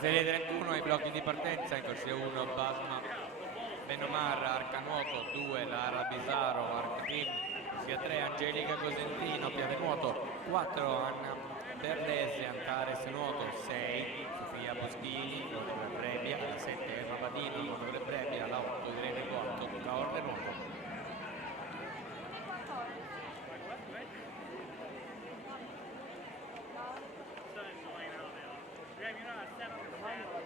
serie 31 ai blocchi di partenza, in corsia 1 Basma Benomar, Arca Nuoto 2 Lara Bisaro, Arca Team, corsia 3 Angelica Cosentino, Piave Nuoto 4 Anna Berlesi, Antares Nuoto 6 Sofia Boschini, Nuoto per Brebbia, la 7 Emma Badino, Nuoto per Brebbia, la 8 Irene Guatto, Caorle Nuoto. Grab, you know, I sat on the pad.